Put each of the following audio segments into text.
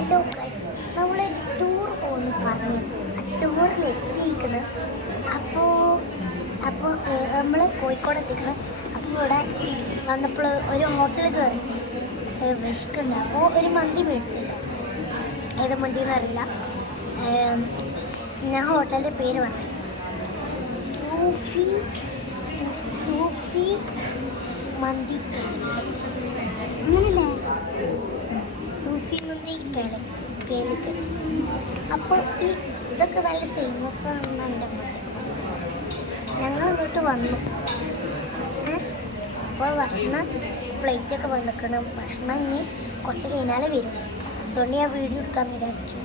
Hello guys, നമ്മൾ tour പോകുന്നു പറഞ്ഞു. ടൂറിൽ എത്തിയിരിക്കണം. അപ്പോൾ അപ്പോൾ നമ്മൾ കോഴിക്കോട് എത്തിക്കണം. അപ്പോൾ ഇവിടെ വന്നപ്പോൾ ഒരു ഹോട്ടലിൽ കയറി വിശക്കുണ്ട്. അപ്പോൾ ഒരു മന്തി മേടിച്ചിട്ടുണ്ട്. ഏത് മന്തിയെന്ന് അറിയില്ല. ഞാൻ ഹോട്ടലിൻ്റെ പേര് പറഞ്ഞു, സൂഫി മന്തി കാലിക്കറ്റ്, അങ്ങനല്ലേ? സൂഫി മന്തി കാലിക്കറ്റ്. അപ്പോൾ ഇതൊക്കെ നല്ല ഫേമസ് ആണെന്ന് എൻ്റെ അമ്മ. ഞങ്ങൾ ഇങ്ങോട്ട് വന്നു. അപ്പോൾ ഭക്ഷണം പ്ലേറ്റൊക്കെ വന്നിക്കണം. ഭക്ഷണം ഇനി കുറച്ച് കഴിഞ്ഞാൽ വരും. അതുകൊണ്ട് ഞാൻ വീഡിയോ എടുക്കാൻ വിചാരിച്ചു.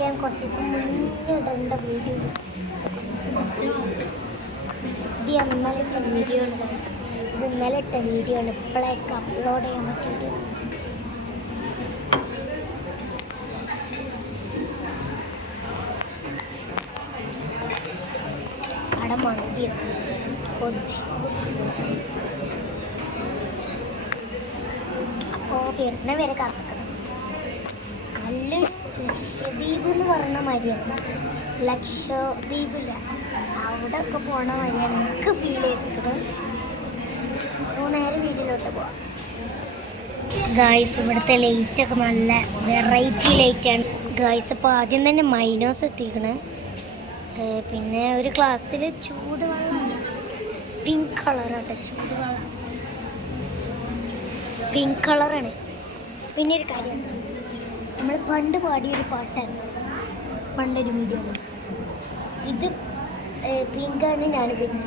ഞാൻ കുറച്ച് ദിവസം മുന്നേ ഇടേണ്ട വീഡിയോ, ഇത് ഇന്നലെ ഇട്ട വീഡിയോ ആണ്. ഇത് ഇന്നലെ ഇട്ട വീഡിയോ ആണ്. ഇപ്പോഴേക്ക് അപ്ലോഡ് ചെയ്യാൻ പറ്റിയിട്ട്. അവിടെ മന്തി എത്തി കൊച്ചി. അപ്പോൾ വരുന്ന വരെ കാത്തിക്കണം. നല്ലൊരു ലക്ഷദ്വീപ് എന്ന് പറഞ്ഞ മാതിരിയാണ്. ലക്ഷദ്വീപില്ല, അവിടെ ഒക്കെ പോണ മാതിരിയാണ് എനിക്ക് ഫീൽ ചെയ്തിരിക്കുന്നത്. അപ്പോൾ നേരെ വീട്ടിലോട്ട് പോവാം. ഗായ്സ്, ഇവിടുത്തെ ലൈറ്റൊക്കെ നല്ല വെറൈറ്റി ലൈറ്റാണ് ഗായ്സ്. അപ്പോൾ ആദ്യം തന്നെ മൈനോസ് എത്തിക്കണേ. പിന്നെ ഒരു ഗ്ലാസ്സിൽ ചൂടുവെള്ളമാണ്, പിങ്ക് കളറാട്ടെ. ചൂടുവെള്ളം പിങ്ക് കളറാണ്. പിന്നെ ഒരു കാര്യം, നമ്മൾ പണ്ട് പാടിയൊരു പാട്ടാണ്, പണ്ടൊരു വീഡിയോ. ഇത് പിങ്കാണ്. ഞാൻ പിന്നെ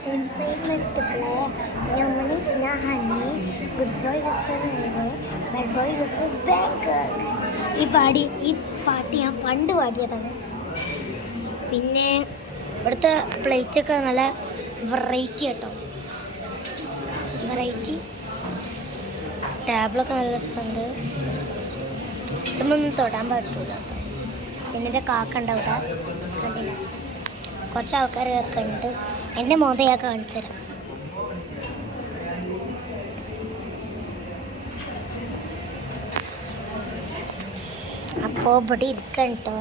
സെയിം എടുത്തിട്ടുള്ള ഞാൻ honey, good boy guest bad boy guest back. ഈ പാട്ട് ഞാൻ പണ്ട് പാടിയതാണ്. പിന്നെ ഇവിടുത്തെ പ്ലേറ്റൊക്കെ നല്ല വെറൈറ്റി കേട്ടോ, വെറൈറ്റി. ടേബിളൊക്കെ നല്ല രസമുണ്ട്. ഇതൊന്നും തൊടാൻ പറ്റൂല. പിന്നെ എൻ്റെ കാക്ക ഉണ്ട് അവിടെ, കണ്ടില്ല? കുറച്ച് ആൾക്കാരൊക്കെ ഉണ്ട്. എൻ്റെ മോത ഞാൻ കാണിച്ചു തരാം. അപ്പോൾ ഇവിടെ ഇരിക്കണം കേട്ടോ.